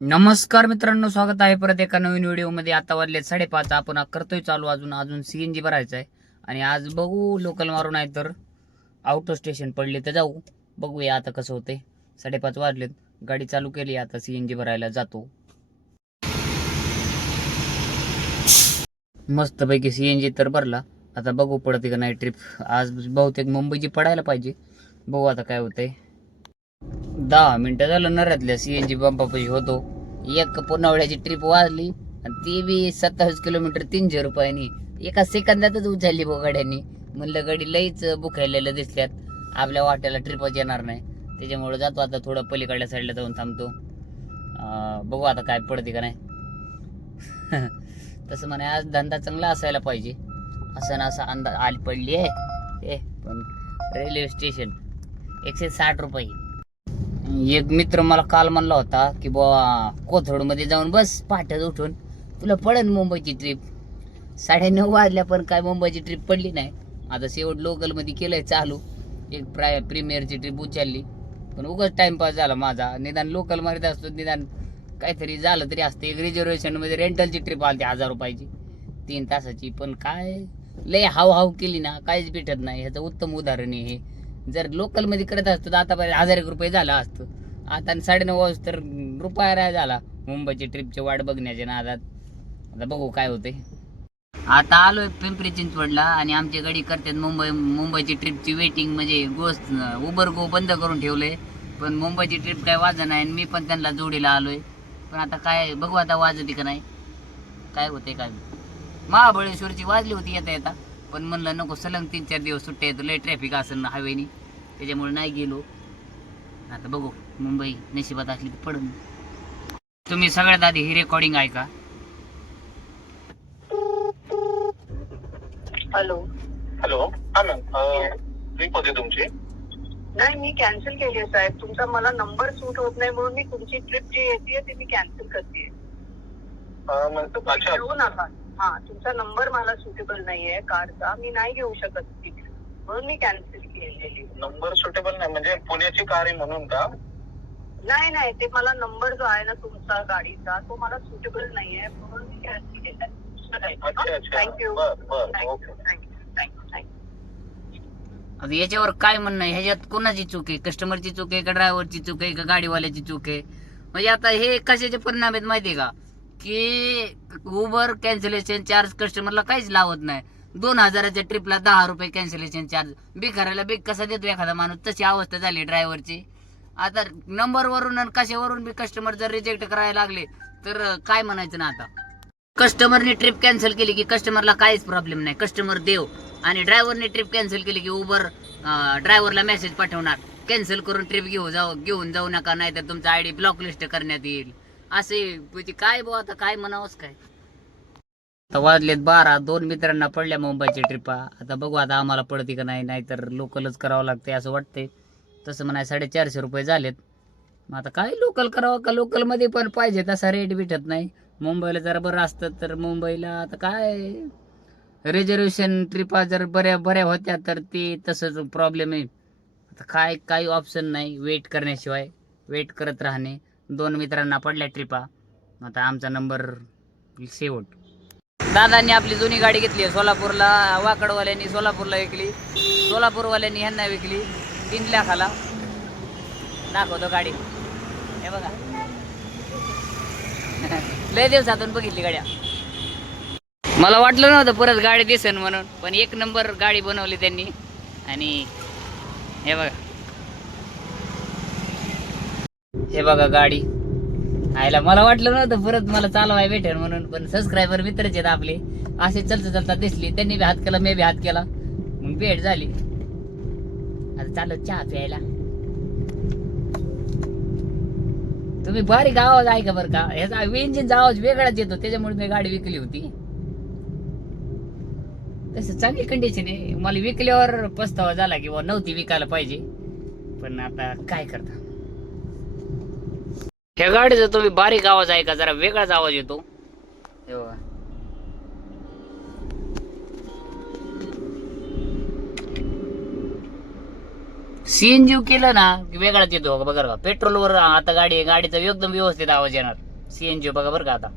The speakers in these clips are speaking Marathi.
नमस्कार मित्रांनो स्वागत आहे परत एका नवीन व्हिडिओमध्ये. आता वाजले साडेपाच आपण करतोय चालू अजून. अजून सी एन जी भरायचं आहे. आणि आज बघू लोकल मारून आहे तर आउट स्टेशन पडले तर जाऊ. बघूया आता कसं होते साडेपाच वाजलेत. गाडी चालू केली आता सी एन जी भरायला जातो. मस्तपैकी सी एन जी तर भरला. आता बघू पडते का नाही ट्रिप आज बहुतेक मुंबईची पडायला पाहिजे. बघू आता काय होतंय. दहा मिनटं झालं नऱ्यातल्या सीएनजी पंपापाशी होतो. एक पुनवड्याची ट्रिप वाजली आणि ती बी सत्तावीस किलोमीटर तीनशे रुपयांनी. एका सेकंदातच उचलली बघ गाड्यांनी. म्हणलं गाडी लईच बुखायलेलं दिसल्यात. आपल्या वाट्याला ट्रिपच येणार नाही. त्याच्यामुळे जातो आता थोडं पलीकडल्या साईडला जाऊन थांबतो. बघू आता काय पडते का नाही. तसं म्हणे आज धंदा चांगला असायला पाहिजे. असं ना असं अंदाज आली पडली आहे. ए पण रेल्वे स्टेशन एकशे साठ रुपये. एक मित्र मला काल म्हणला होता की बुवा कोथरूडमध्ये जाऊन बस पहाटे उठून. तुला पडेल मुंबईची ट्रिप साडेनऊ वाजल्या पण काय मुंबईची ट्रिप पडली नाही. आता शेवट लोकलमध्ये केलं केलंय चालू. एक प्राय प्रीमियरची ट्रिप उचलली. पण उगाच टाईमपास झाला माझा. निदान लोकलमध्ये असतो निदान काहीतरी झालं तरी असतं. एक रिझर्वेशनमध्ये रेंटलची ट्रिप आली हजार रुपयाची. तीन तासाची. पण काय? लय हाव हाव केली ना. काहीच भेटत नाही. ह्याचं उत्तम उदाहरण आहे हे. जर लोकलमध्ये करत असतो तर आतापर्यंत हजार एक रुपये झाला असतं. आता साडेनऊ वाजता तर रुपया झाला. मुंबईची ट्रिपची वाट बघण्याच्या नादात. आता बघू काय होते आता आलोय पिंपरी चिंचवडला आणि आमची गाडी करतात मुंबई मुंबईची ट्रिपची वेटिंग म्हणजे गोस उबर गो बंद करून ठेवले पण मुंबईची ट्रिप काय वाजत नाही आणि मी पण त्यांना जोडीला आलोय. पण आता काय बघू आता वाजते का नाही. काय होते काय? महाबळेश्वरची वाजली होती येता येता. पण म्हणलं नको सलग तीन चार दिवस सुट्टे येतो लय ट्रॅफिक असेल ना हायवेनी त्याच्यामुळे नाही गेलो. आता बघू मुंबई नशिबात असली तर पडून. तुम्ही सगळ्यात आधी ही रेकॉर्डिंग ऐका. हॅलो. हॅलो. हा मॅम ट्रिप होती तुमची? नाही मी कॅन्सल केली आहे साहेब. तुमचा मला नंबर सूट होत नाही म्हणून मी तुमची ट्रिप जी येते ती मी कॅन्सल करते. अं, मग- अच्छा. घेऊ नका हा तुमचा नंबर मला सुटेबल नाहीये कारचा मी नाही घेऊ शकत ती. म्हणून मी कॅन्सल केलेली. नंबर सुटेबल नाही म्हणजे पुण्याची कार आहे म्हणून का? नाही नाही ते मला नंबर जो आहे ना तुमचा गाडीचा तो मला सुटेबल नाहीये म्हणून मी कॅन्सल केला अच्छा अच्छा. थँक्यू बर बर ओके. थँक्यू थँक्यू थँक्यू आता याच्यावर काय म्हणणं आहे? ह्याच्यात कोणाची चूक आहे? कस्टमरची चूक आहे का ड्रायव्हरची चूक आहे का गाडीवाल्याची चूक आहे? म्हणजे आता हे कशाचे परिणाम आहेत माहिती आहे का? की उबर कॅन्सलेशन चार्ज कस्टमरला काहीच लावत नाही. दोन हजाराच्या ट्रिपला दहा रुपये कॅन्सलेशन चार्ज बिकारायला बिग कसा देतो एखादा माणूस? तशी अवस्था झाली ड्रायव्हरची आता नंबरवरून आणि कशावरून बी कस्टमर जर रिजेक्ट करायला लागले तर काय म्हणायचं ना आता? कस्टमरने ट्रिप कॅन्सल केली की कस्टमरला काहीच प्रॉब्लेम नाही. कस्टमर देव. आणि ड्रायव्हरने ट्रिप कॅन्सल केली की उबर ड्रायव्हरला मेसेज पाठवणार. कॅन्सल करून ट्रिप घेऊ जाऊ घेऊन जाऊ नका नाही तर तुमचा आयडी ब्लॉक लिस्ट करण्यात येईल. असे म्हणजे काय भाऊ आता काय म्हणावंच काय? आता वाजलेत बारा दोन मित्रांना पडल्या मुंबईच्या ट्रिपा आता बघू आता आम्हाला पडते का नाही नाहीतर लोकलच करावं लागते असं वाटतंय. तसं म्हणाय साडेचारशे रुपये झालेत. मग आता काय लोकल करावं का? लोकलमध्ये पण पाहिजे तसा रेट भेटत नाही. मुंबईला जरा बरं असतं तर मुंबईला आता काय? रिझर्वेशन ट्रिपा जर बऱ्या बऱ्या होत्या तर ते तसंच प्रॉब्लेम आहे. आता काय काही ऑप्शन नाही. वेट करण्याशिवाय वेट करत राहणे. दोन मित्रांना पडल्या ट्रिपा. आता आमचा नंबर शेवट दादांनी आपली जुनी गाडी घेतली आहे सोलापूरला. वाकडवाल्यांनी सोलापूरला विकली. सोलापूरवाल्यांनी ह्यांना विकली. तीन लाखाला. दाखवतो गाडी. हे बघा. लय दिवसातून बघितली गाड्या. मला वाटलं नव्हतं परत गाडी दिसन म्हणून पण एक नंबर गाडी बनवली त्यांनी. आणि हे बघा. हे बघा गाडी. आयला मला वाटलं नव्हतं परत मला चालवाय भेटेल म्हणून पण सबस्क्रायबर मित्रच आहेत आपले. असे चलता चलता दिसली. त्यांनी बी हात केला मी बी हात केला. मग भेट झाली. आता चालत चहा प्यायला. तुम्ही बारीक आवाज ऐका बरं का. ह्याचा इंजिनचा आवाज वेगळाच येतो. त्याच्यामुळे मी गाडी विकली होती. तसं चांगली कंडिशन आहे. मला विकल्यावर पस्तावा झाला किंवा बुवा नव्हती विकायला पाहिजे. पण आता काय करता? ह्या गाडीचा तुम्ही बारीक आवाज ऐका जरा वेगळाच आवाज येतो. सीएनजी केलं ना की वेगळाच येतो बघा बघा पेट्रोलवर आता गाडी गाडीचा एकदम व्यवस्थित आवाज येणार. सीएनजी बघा बरं का आता.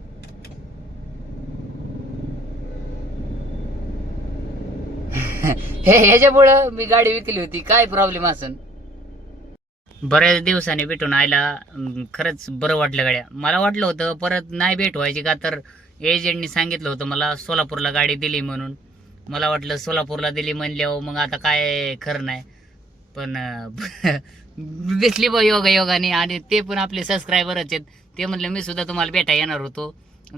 हे ह्याच्यामुळं मी गाडी विकली होती. काय प्रॉब्लेम असन? बऱ्याच दिवसांनी भेटून आयला. खरंच बरं वाटलं गाड्या. मला वाटलं होतं परत नाही भेट व्हायची का तर एजंटनी सांगितलं होतं मला सोलापूरला गाडी दिली म्हणून. मला वाटलं सोलापूरला दिली म्हणल्यावर मग आता काय खरं नाही. पण दिसली बा योगा योगाने आणि ते पण आपले सबस्क्रायबरच आहेत. ते म्हणलं मी सुद्धा तुम्हाला भेटा येणार होतो.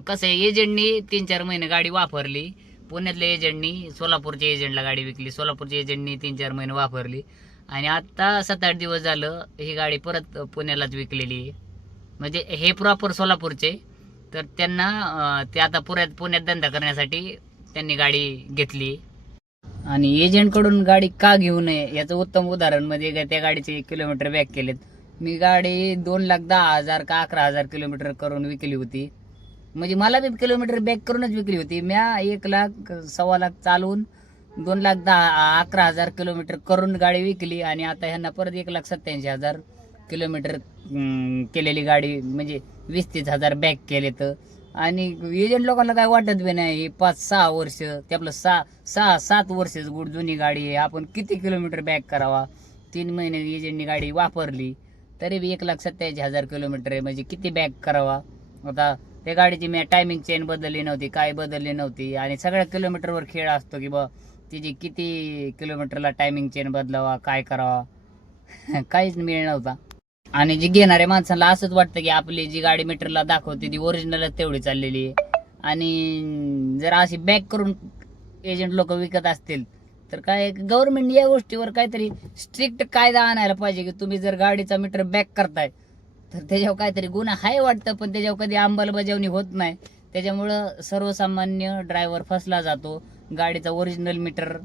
कसं आहे एजंटनी तीन चार महिने गाडी वापरली. पुण्यातल्या एजंटनी सोलापूरच्या एजंटला गाडी विकली. सोलापूरच्या एजंटनी तीन चार महिने वापरली. आणि आत्ता सात आठ दिवस झालं ही गाडी परत पुण्यालाच विकलेली आहे. म्हणजे हे प्रॉपर सोलापूरचे तर त्यांना ते आता पुण्यात पुण्यात धंदा करण्यासाठी त्यांनी गाडी घेतली आणि एजंटकडून गाडी का घेऊ नये याचं उत्तम उदाहरण म्हणजे त्या गाडीचे किलोमीटर बॅक केलेत. मी गाडी दोन लाख दहा हजार का अकरा हजार किलोमीटर करून विकली होती. म्हणजे मला बी किलोमीटर बॅक करूनच विकली होती. म्या एक लाख सव्वा लाख चालवून दोन लाख दहा अकरा हजार किलोमीटर करून गाडी विकली आणि आता ह्यांना परत एक लाख सत्याऐंशी हजार किलोमीटर केलेली गाडी म्हणजे वीस तीस हजार बॅक केले तर आणि एजंट लोकांना काय वाटत बी नाही पाच सहा वर्ष ते आपलं सहा सहा सात वर्ष गुड जुनी गाडी आहे. आपण किती किलोमीटर बॅक करावा? तीन महिने एजंटनी गाडी वापरली तरी बी एक लाख सत्याऐंशी हजार किलोमीटर आहे. म्हणजे किती बॅक करावा? आता त्या गाडीची मी टायमिंग चेन बदलली नव्हती काय बदलली नव्हती. आणि सगळ्या किलोमीटरवर खेळ असतो की बा तिची किती किलोमीटरला टायमिंग चेन बदलावा काय करावा? काहीच मिळ नव्हता. आणि जी घेणाऱ्या माणसाला असंच वाटतं की आपली जी गाडी मीटरला दाखवते ती ओरिजिनलच तेवढी चाललेली आहे. आणि जर अशी बॅक करून एजंट लोक विकत असतील तर काय गव्हर्नमेंट या गोष्टीवर काहीतरी स्ट्रिक्ट कायदा आणायला पाहिजे की तुम्ही जर गाडीचा मीटर बॅक करताय तर त्याच्यावर काहीतरी गुन्हा आहे वाटतं पण त्याच्यावर कधी अंमलबजावणी होत नाही. त्याच्यामुळं सर्वसामान्य ड्रायव्हर फसला जातो. गाडीचा ओरिजिनल मीटर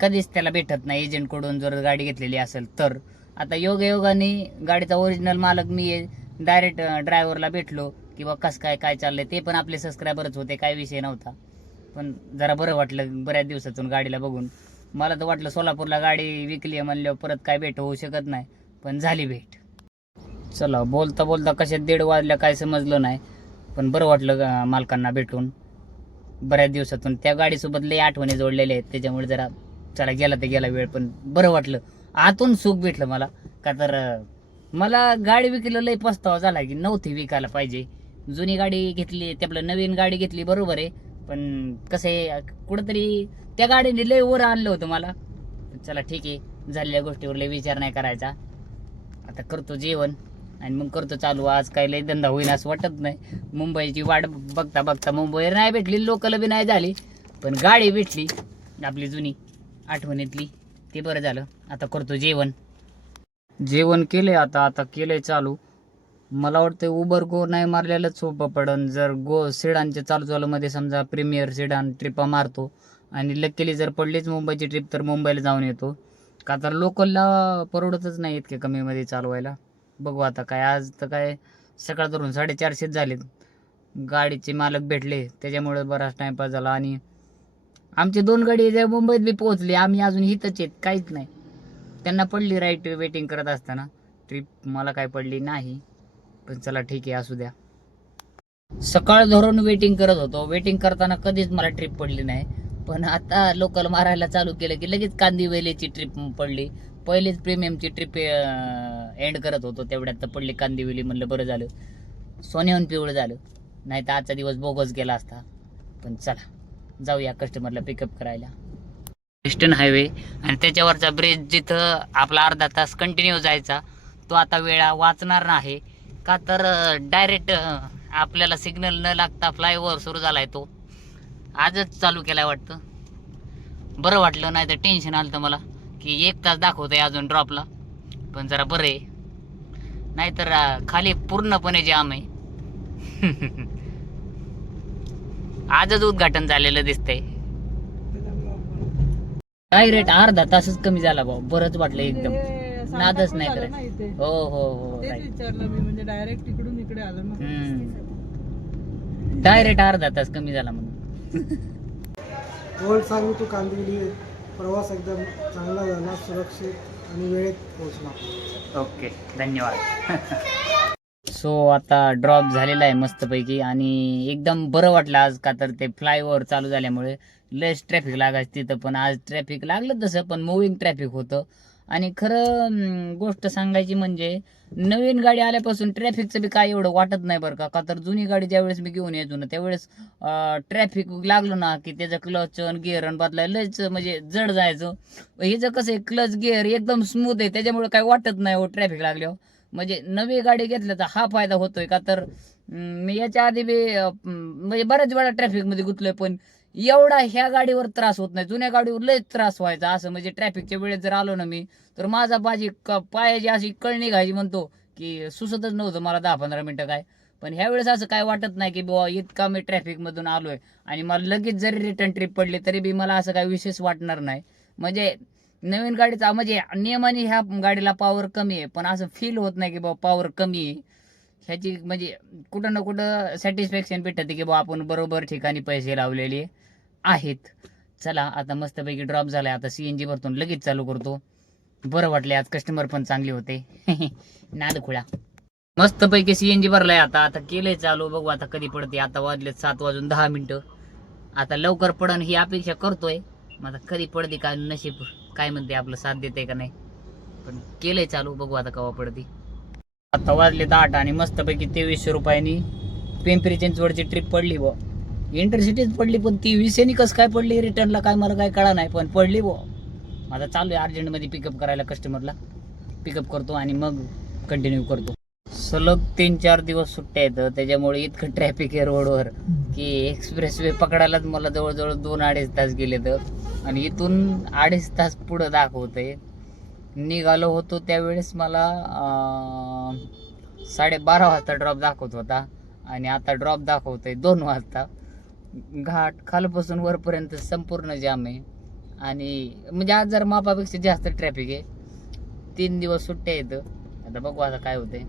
कधीच त्याला भेटत नाही एजंटकडून जर गाडी घेतलेली असेल तर. आता योगायोगाने गाडीचा ओरिजिनल मालक मी डायरेक्ट ड्रायव्हरला भेटलो किंवा कसं काय काय चाललंय ते पण आपले सबस्क्रायबरच होते काय विषय नव्हता. पण जरा बरं वाटलं बऱ्याच दिवसातून गाडीला बघून. मला तर वाटलं सोलापूरला गाडी विकली आहे म्हणल्यावर परत काय भेट होऊ शकत नाही पण झाली भेट. चला बोलता बोलता कसे दीड वाजल्या काय समजलं नाही. पण बरं वाटलं मालकांना भेटून. बऱ्याच दिवसातून त्या गाडीसोबत लई आठवणी जोडलेल्या आहेत. त्याच्यामुळे जरा चला गेला ते गेला वेळ पण बरं वाटलं. आतून सुख भेटलं मला. का तर मला गाडी विकलं लई पस्तावा झाला की नव्हती विकायला पाहिजे. जुनी गाडी घेतली त्यापलं आपलं नवीन गाडी घेतली बरोबर आहे. पण कसं आहे कुठंतरी त्या गाडीने लय वर आणलं होतं मला. चला ठीक आहे झालेल्या गोष्टीवर लय विचार नाही करायचा. आता करतो जेवण. आणि मग करतो चालू. आज काय लय धंदा होईन असं वाटत नाही. मुंबईची वाट बघता बघता मुंबईवर नाही भेटली लोकल बी नाही झाली पण गाडी भेटली. आपली जुनी आठवणीतली ते बरं झालं. आता करतो जेवण. जेवण केलंय आता आता केलंय चालू. मला वाटतं उबर गो नाही मारलेलंच सोपं पडन. जर गो सिडानच्या चालू चालूमध्ये समजा प्रीमियर सिडान ट्रिपा मारतो आणि लकीली जर पडलीच मुंबईची ट्रिप तर मुंबईला जाऊन येतो. का तर लोकलला परवडतच नाही इतके कमीमध्ये चालवायला. बघू आता काय. आज तर काय सकाळ धरून साडेचारशेच झालेत. गाडीचे मालक भेटले त्याच्यामुळे बराच टाईमपास झाला आणि आमची दोन गाडी ज्या मुंबईत बी पोहोचली आम्ही अजून इथंच आहेत काहीच नाही. त्यांना पडली राईट वेटिंग करत असताना. ट्रिप मला काय पडली नाही पण चला ठीक आहे असू द्या. सकाळ धरून वेटिंग करत होतो. वेटिंग करताना कधीच मला ट्रिप पडली नाही. पण आता लोकल मारायला चालू केलं की लगेच कांदिवलीची ट्रिप पडली. पहिलीच प्रीमियमची ट्रिप एंड करत होतो. तेवढ्यात तर पडली कांदिवली म्हणलं बरं झालं. सोन्याहून पिवळं झालं. नाही तर आजचा दिवस बोगस गेला असता. पण चला जाऊया कस्टमरला पिकअप करायला. वेस्टर्न हायवे आणि त्याच्यावरचा ब्रिज जिथं आपला अर्धा तास कंटिन्यू जायचा तो आता वेळा वाचणार नाही. का तर डायरेक्ट आपल्याला सिग्नल न लागता फ्लायओव्हर सुरू झालाय तो. आजच चालू केलाय वाटतं. बरं वाटलं नाही तर टेन्शन आलं तर मला. की एक तास दाखवत आहे अजून ड्रॉपला पण जरा बरं आहे. नाहीतर खाली पूर्णपणे जाम आहे. आजच उद्घाटन झालेलं दिसतंय. डायरेक्ट अर्धा तासच कमी झाला भाऊ. बरंच वाटलं एकदम. नादच नाही. इथे? हो हो हो तेच right. विचारलं मी म्हणजे डायरेक्ट तिकडून इकडे आलो डायरेक्ट अर्धा तास कमी झाला म्हणून. सांगू टू कांदिवली. प्रवास एकदम चांगला झाला सुरक्षित आणि वेळेत पोहोचला. ओके धन्यवाद. सो आता ड्रॉप झालेला आहे मस्तपैकी आणि एकदम बरं वाटलं आज का तर ते फ्लायओव्हर चालू झाल्यामुळे. लयच ट्रॅफिक लागायचं तिथं पण आज ट्रॅफिक लागलं तसं पण मुव्हिंग ट्रॅफिक होतं. आणि खरं गोष्ट सांगायची म्हणजे नवीन गाडी आल्यापासून ट्रॅफिकचं बी काय एवढं वाटत नाही बरं का. का तर जुनी गाडी ज्यावेळेस मी घेऊन यायचो ना त्यावेळेस ट्रॅफिक लागलं ना की त्याचं क्लच गिअर आणि बदलायला लयच म्हणजे जड जायचं. हिचं कसं आहे क्लच गिअर एकदम स्मूथ आहे त्याच्यामुळे काय वाटत नाही हो ट्रॅफिक लागल्यावर. म्हणजे नवी गाडी घेतल्याचा हा फायदा होतोय का तर मी याच्या आधी बी म्हणजे बऱ्याच वेळा ट्रॅफिकमध्ये गुतलोय पण एवढा ह्या गाडीवर त्रास होत नाही. जुन्या गाडीवर लय त्रास व्हायचा. असं म्हणजे ट्रॅफिकच्या वेळेत जर आलो ना मी तर माझा बाजी क- पायाची अशी कळणी घ्यायची म्हणतो की सुसतच नव्हतं मला दहा पंधरा मिनटं काय. पण ह्या वेळेस असं काय वाटत नाही की बुवा इतका मी ट्रॅफिकमधून आलोय आणि मला लगेच जरी रिटर्न ट्रिप पडली तरी बी मला असं काय विशेष वाटणार नाही. म्हणजे नवीन गाडीचा म्हणजे नियमाने ह्या गाडीला पॉवर कमी आहे. पण असं फील होत नाही की बाबा पॉवर कमी आहे. ह्याची म्हणजे कुठं ना कुठं सॅटिस्फॅक्शन भेटते की बाबा आपण बरोबर ठिकाणी पैसे लावलेले आहेत. चला आता मस्तपैकी ड्रॉप झाला आता सी एन जी भरतून लगेच चालू करतो. बरं वाटले आज कस्टमर पण चांगले होते. नाद खुळा. मस्तपैकी सी एन जी भरलाय आता. आता केलंय चालू. बघू आता कधी पडते. आता वाजले सात वाजून दहा मिनिटं. आता लवकर पडन ही अपेक्षा करतोय. मग आता कधी पडते काय नशीब काय म्हणते आपलं साथ देते का नाही. पण केलंय चालू. बघू आता केव्हा पडते. आता वाजले आठ आणि मस्तपैकी तेवीसशे रुपयांनी पिंपरी चिंचवडची ट्रिप पडली बुवा. इंटरसिटीच पडली पण ती विसेनी कसं काय पडली? रिटर्नला काय मला काय कळा नाही पण पडली बुवा. माझा चालू आहे अर्जंटमध्ये पिकअप करायला कस्टमरला पिकअप करतो आणि मग कंटिन्यू करतो. सलग तीन चार दिवस सुट्ट्या आहेत त्याच्यामुळे इतकं ट्रॅफिक आहे रोडवर की एक्सप्रेस वे पकडायलाच मला जवळजवळ दोन अडीच तास गेले तर आणि इथून अडीच तास पुढं दाखवतंय. निघालो होतो त्यावेळेस मला साडेबारा वाजता ड्रॉप दाखवत होता. आणि आता ड्रॉप दाखवतोय दोन वाजता. घाट खालपासून वरपर्यंत संपूर्ण जाम आहे. आणि म्हणजे आज जर मापापेक्षा जास्त ट्रॅफिक आहे. तीन दिवस सुट्ट्या येतं आता बघू आता काय होतंय.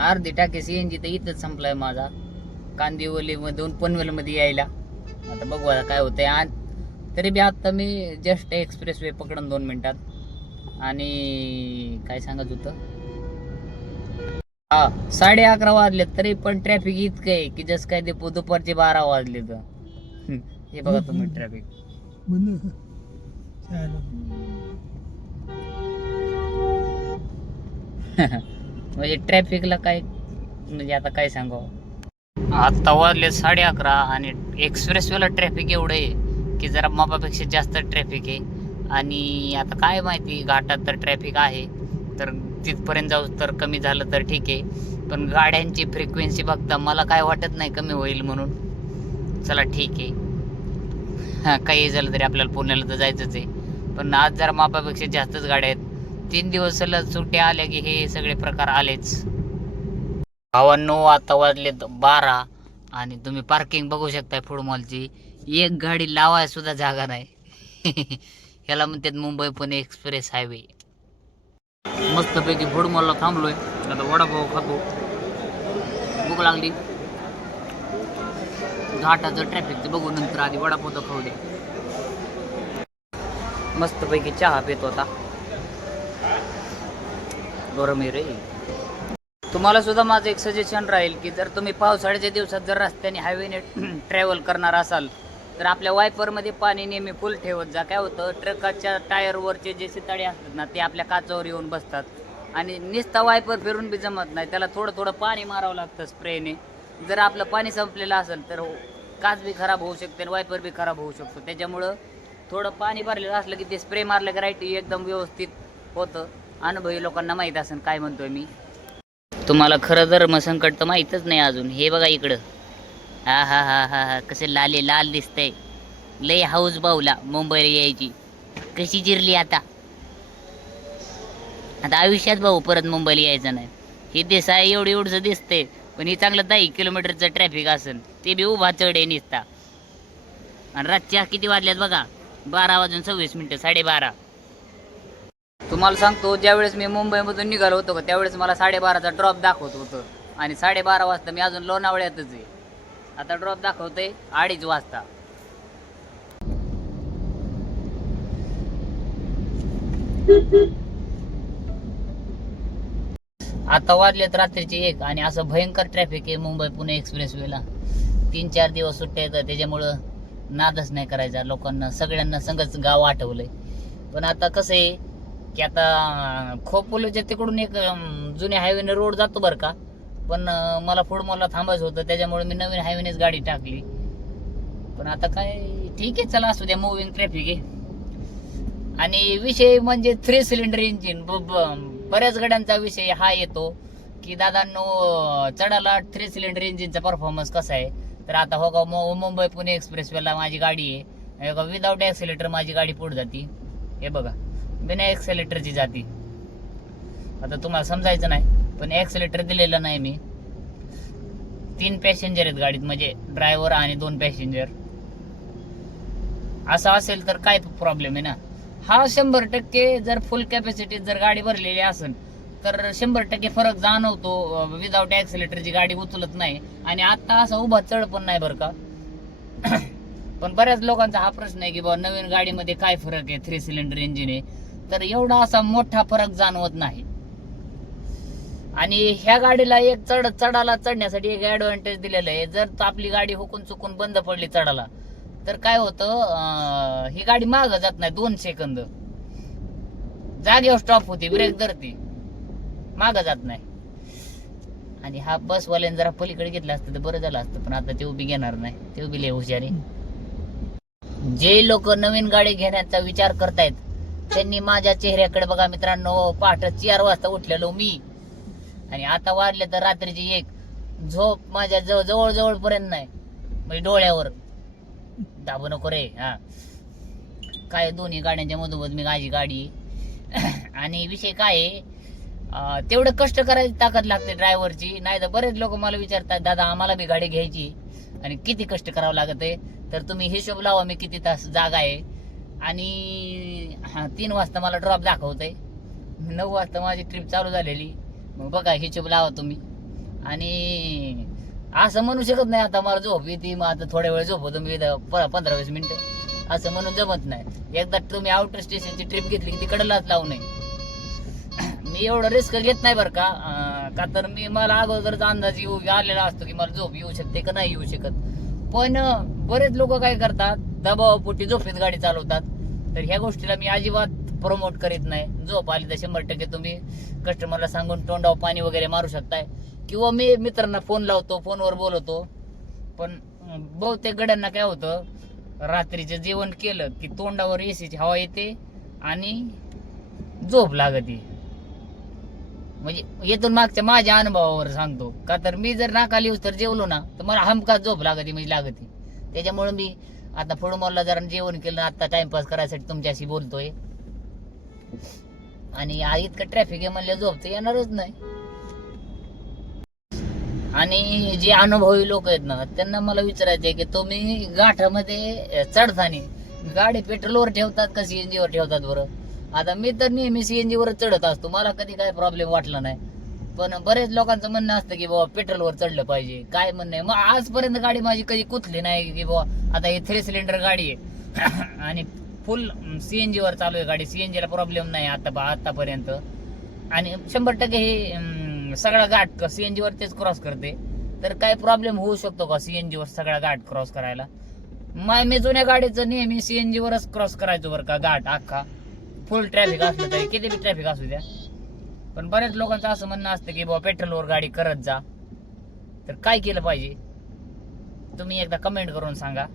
अर्धी टाके सी एन जी तर इथंच संपलाय माझा. कांदिवलीमधून पनवेलमध्ये यायला. आता बघू आता काय होतंय. आणि तरी बी आता मी जस्ट एक्सप्रेस वे पकडून दोन मिनटात. आणि काय सांगत होतं? हा साडे अकरा वाजले तरी पण ट्रॅफिक इतकं आहे की जसं काय ते दुपारचे बारा वाजले तर हे बघा तुम्ही ट्रॅफिक म्हणजे ट्रॅफिकला काय म्हणजे आता काय सांगावं? आता वाजले साडे अकरा आणि एक्सप्रेसवेला ट्रॅफिक एवढं आहे. की जरा मापापेक्षा जास्त ट्रॅफिक आहे. आणि आता काय माहिती घाटात तर ट्रॅफिक आहे. तर तिथपर्यंत जाऊ तर कमी झालं तर ठीक आहे. पण गाड्यांची फ्रिक्वेन्सी बघता मला काय वाटत नाही कमी होईल म्हणून. चला ठीक आहे. हां काही झालं तरी आपल्याला पुण्याला तर जायचंच आहे. पण आज जरा मापापेक्षा जास्तच गाड्या आहेत. तीन दिवस सलग सुट्ट्या आल्या की हे सगळे प्रकार आलेच. भावांनो आता वाजलेत बारा. आणि तुम्ही पार्किंग बघू शकताय फूड मॉलची एक गाडी लावाय सुद्धा जागा नाही. ह्याला म्हणतात मुंबई पुणे एक्सप्रेस हायवे. मस्तपैकी फूड मॉलला थांबलोय. आता वडापाव खातो. भूक लागली. घाटाचं ट्रॅफिकचं बघू नंतर आधी वडापाव तर खाऊ दे. मस्तपैकी चहा पितो होता गरम रे. तुम्हाला सुद्धा माझं एक सजेशन राहील की जर तुम्ही पावसाळ्याच्या दिवसात जर रस्त्याने हायवेने ट्रॅव्हल करणार असाल तर आपल्या वायपरमध्ये पाणी नेहमी फुल ठेवत जा. काय होतं ट्रकाच्या टायरवरचे जे सिताळे असतात ना ते आपल्या काचावर येऊन बसतात. आणि नुसता वायपर फिरून बी जमत नाही. त्याला थोडं थोडं पाणी मारावं लागतं स्प्रेने. जर आपलं पाणी संपलेलं असेल तर काच बी खराब होऊ शकते आणि वायपर बी खराब होऊ शकतो. त्याच्यामुळं थोडं पाणी भरलेलं असलं की ते स्प्रे मारलं की राईट एकदम व्यवस्थित होतं. अनुभवी लोकांना माहीत असेल काय म्हणतोय मी. तुम्हाला खरं धर्मसंकट तर माहीतच नाही अजून. हे बघा इकडं. हा हा हा हा हा. कसे लाले लाल दिसतंय. लय हाऊस भाऊला मुंबईला यायची. कशी जिरली आता. आता आयुष्यात भाऊ परत मुंबईला यायचं नाही. हे देसाय एवढं एवढंसं दिसतंय. पण हे चांगलं दहा किलोमीटरचं ट्रॅफिक असेल ते बी उभा चढ आहे निसता. आणि रातच्या किती वाजल्यात बघा. बारा वाजून सव्वीस मिनिटं साडेबारा. तुम्हाला सांगतो ज्यावेळेस मी मुंबईमधून निघालो होतो का त्यावेळेस मला साडेबाराचा ड्रॉप दाखवत होतं. आणि साडेबारा वाजता मी अजून लोणावळ्यातच आहे. आता ड्रॉप दाखवते अडीच वाजता. आता वाजलेत रात्रीचे एक आणि असं भयंकर ट्रॅफिक आहे मुंबई पुणे एक्सप्रेसवेला तीन चार दिवस सुट्ट्या येतात त्याच्यामुळं नादच नाही करायचा लोकांना सगळ्यांना संगच गाव आठवलंय. पण आता कसं आहे की आता खोपोलीच्या तिकडून एक जुन्या हायवेने रोड जातो बरं का? पण मला फूड मॉलला थांबायचं होतं त्याच्यामुळे मी नवीन हायवेनेच गाडी टाकली. पण आता काय ठीक आहे चला असू द्या मुव्हिंग ट्रॅफिक आहे. आणि विषय म्हणजे थ्री सिलेंडर इंजिन बऱ्याच गाड्यांचा विषय हा येतो की दादांनो चढाला थ्री सिलेंडर इंजिनचा परफॉर्मन्स कसा आहे? तर आता हो का मुंबई पुणे एक्सप्रेसवेला माझी गाडी आहे. का विदाऊट ॲक्सिलेटर माझी गाडी पुढे जाते. हे बघा बिना ॲक्सिलेटरची जाती. आता तुम्हाला समजायचं नाही. पण ॲक्सिलेटर दिलेलं नाही मी. तीन पॅसेंजर आहेत गाडीत म्हणजे ड्रायव्हर आणि दोन पॅसेंजर असं असेल तर काय प्रॉब्लेम आहे ना? हा शंभर टक्के जर फुल कॅपॅसिटीत जर गाडी भरलेली असेल तर शंभर टक्के फरक जाणवतो विदाऊट ॲक्सिलेटरची गाडी उचलत नाही. आणि आत्ता असा उभा चढ पण नाही बरं का. पण बऱ्याच लोकांचा हा प्रश्न आहे की बाबा नवीन गाडीमध्ये काय फरक आहे? थ्री सिलेंडर इंजिन आहे. तर एवढा असा मोठा फरक जाणवत नाही. आणि ह्या गाडीला एक चढ चढाला चढण्यासाठी एक ऍडव्हान्टेज दिलेलं आहे. जर आपली गाडी हुकून चुकून बंद पडली चढाला तर काय होतं ही गाडी माग जात नाही दोन सेकंद जागेवर स्टॉप होती ब्रेक धरती. माग जात नाही. आणि हा बसवाल्याने जरा पलीकडे घेतला असतं तर बरं झालं असतं पण आता ते उभी घेणार नाही. ते उभी लय हुशारी. जे लोक नवीन गाडी घेण्याचा विचार करतायत त्यांनी माझ्या चेहऱ्याकडे बघा मित्रांनो पहाट चार वाजता उठलेलो मी. आणि आता वाढले तर रात्रीची एक झोप माझ्या जवळ जवळ जवळ पर्यंत नाही. म्हणजे डोळ्यावर. दाबू नको रे हा. काय दोन्ही गाड्यांच्या मधोमध मी माझी गाडी. आणि विषय काय आहे तेवढं कष्ट करायची ताकद लागते ड्रायव्हरची नाही तर बरेच लोक मला विचारतात दादा आम्हाला बी गाडी घ्यायची. आणि किती कष्ट करावं लागत. आहे तर तुम्ही हिशोब लावा मी किती तास जागा आहे. आणि तीन वाजता मला ड्रॉप दाखवतंय. नऊ वाजता माझी ट्रिप चालू झालेली. मग बघा हिशोब लावा तुम्ही. आणि असं म्हणू शकत नाही आता मला झोप येते मग आता थोड्या वेळ झोपतो मी पंधरा वीस मिनिटं. असं म्हणून जमत नाही. एकदा तुम्ही आउटर स्टेशनची ट्रिप घेतली की तिकडे लाच लावू नये. मी एवढं रिस्क घेत नाही बरं का. का तर मी मला अगोदरच अंदाज येऊ आलेला असतो की मला झोप येऊ शकते का नाही येऊ शकत. पण बरेच लोक काय करतात दबावापोटी झोपेत गाडी चालवतात. तर ह्या गोष्टीला मी अजिबात प्रमोट करीत नाही. झोप आली तर शंभर टक्के तुम्ही कस्टमरला सांगून तोंडावर पाणी वगैरे मारू शकताय. किंवा मी मित्रांना फोन लावतो फोनवर बोलवतो. पण बहुतेक गड्यांना काय होतं रात्रीचं जेवण केलं की तोंडावर एसीची हवा येते आणि झोप लागते. म्हणजे येथून मागच्या माझ्या अनुभवावर सांगतो. का तर मी जर नाकाली तर जेवलो ना तर मला हमखास झोप लागते म्हणजे लागते. त्याच्यामुळे मी आता फुडमॉलला जरा जेवण केलं आता टाइमपास करायसाठी तुमच्याशी बोलतोय. आणि आ- इतकं ट्रॅफिक आहे म्हणलं झोप तर येणारच नाही. आणि जे अनुभवी लोक आहेत ना त्यांना मला विचारायचं आहे की तुम्ही गाठामध्ये चढताना गाडी पेट्रोलवर ठेवतात का सीएनजी वर ठेवतात बरं? आता मी तर नेहमी सीएनजी वर चढत असतो मला कधी काय प्रॉब्लेम वाटला नाही. पण बरेच लोकांचं म्हणणं असतं की बाबा पेट्रोलवर चढलं पाहिजे काय म्हणणं आहे? मग आजपर्यंत गाडी माझी कधी कुठली नाही की बाबा आता ही थ्री सिलेंडर गाडी आहे. आणि फुल सीएनजी वर चालू आहे गाडी. सी एन जीला प्रॉब्लेम नाही आता आतापर्यंत. आणि शंभर टक्के हे सगळा घाट सीएनजी वर तेच क्रॉस करते. तर काय प्रॉब्लेम होऊ शकतो का सीएनजी वर सगळा घाट क्रॉस करायला? माय मी जुन्या गाडीचं नेहमी सीएनजी वरच क्रॉस करायचो बरं का घाट अख्खा. फुल ट्रॅफिक असलं तरी किती बी ट्रॅफिक असू द्या. पण बऱ्याच लोकांचं असं म्हणणं असतं की बाबा पेट्रोलवर गाडी करत जा. तर काय केलं पाहिजे? तुम्ही एकदा कमेंट करून सांगा.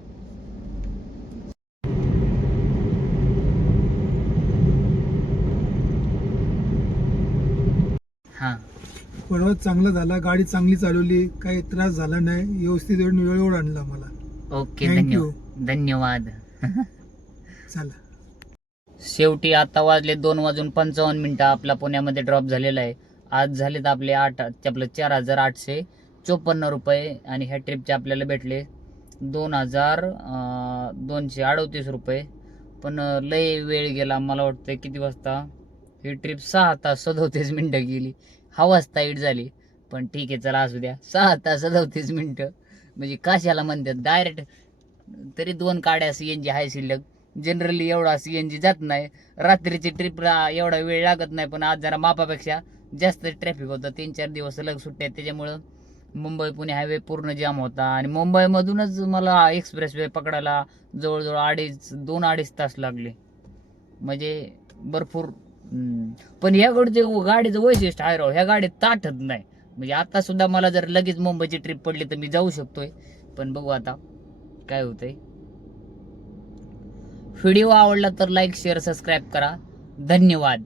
हा. परवा चांगला झाला गाडी चांगली चालवली काही त्रास झाला नाही व्यवस्थित वेळ वेळेवर आणला मला. Okay Thank you. धन्यवाद. धन्यवाद चला. शेवटी आता वाजले दोन वाजून पंचावन्न मिनिटं. आपला पुण्यामध्ये ड्रॉप झालेला आहे. आज झालेत आपले आठ आपलं चार हजार आठशे चोपन्न रुपये. आणि ह्या ट्रिपचे आपल्याला भेटले दोन हजार दोनशे अडतीस रुपये. पण लय वेळ गेला. मला वाटतं किती वाजता? ही ट्रिप सहा तास सदोतीस मिनटं गेली. हवाच ताईट झाली. पण ठीक आहे चला असू द्या. सहा तास सदोतीस मिनटं. म्हणजे कशाला म्हणतात डायरेक्ट तरी दोन काड्या सी एन जी आहे शिल्लक. जनरली एवढा सी एन जी जात नाही. रात्रीची ट्रिपला एवढा वेळ लागत नाही पण आज जरा मापापेक्षा जास्त ट्रॅफिक होतं. तीन चार दिवस सलग सुट्ट्या त्याच्यामुळं मुंबई पुणे हायवे पूर्ण जाम होता. आणि मुंबईमधूनच मला एक्सप्रेस वे पकडायला जवळजवळ अडीच दोन अडीच तास लागले. म्हणजे भरपूर पण ह्या गाडीचं गाडीचं वैशिष्ट्य आहे राव ह्या गाडीत ताटत नाही. म्हणजे आता सुद्धा मला जर लगेच मुंबईची ट्रिप पडली तर मी जाऊ शकतोय. पण बघू आता काय होतंय. व्हिडिओ आवडला तर लाईक शेअर सबस्क्राईब करा. धन्यवाद.